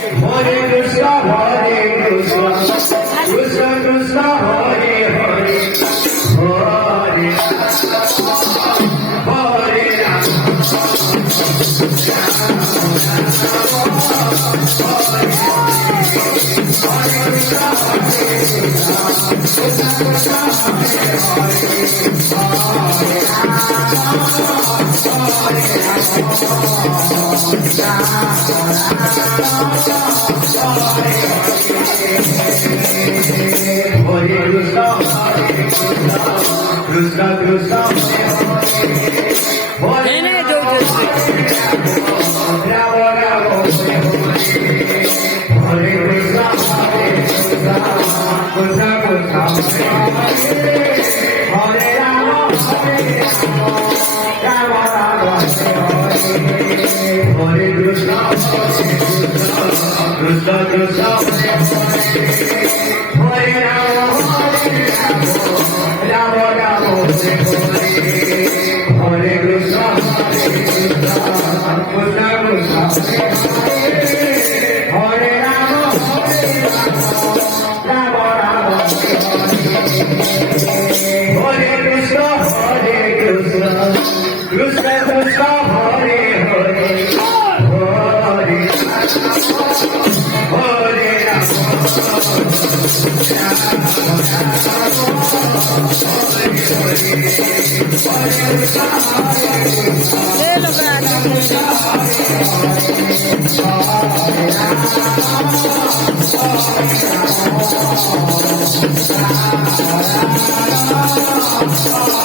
Hare Krishna, Krishna Krishna, Hare Hare, Hare Hare Krishna Krishna, Nereye döveceksin? Rama Rama, Hare Krishna, Krishna Krishna, Hare Rama, Rama Rama, Hare Krishna, Krishna Krishna, Hare Rama, Rama Rama, Hare Krishna, Krishna Krishna, Hare Rama, Rama Rama, Hare Krishna, Krishna Krishna, Hare Hare, Hare Hare Le lo prendo. Rama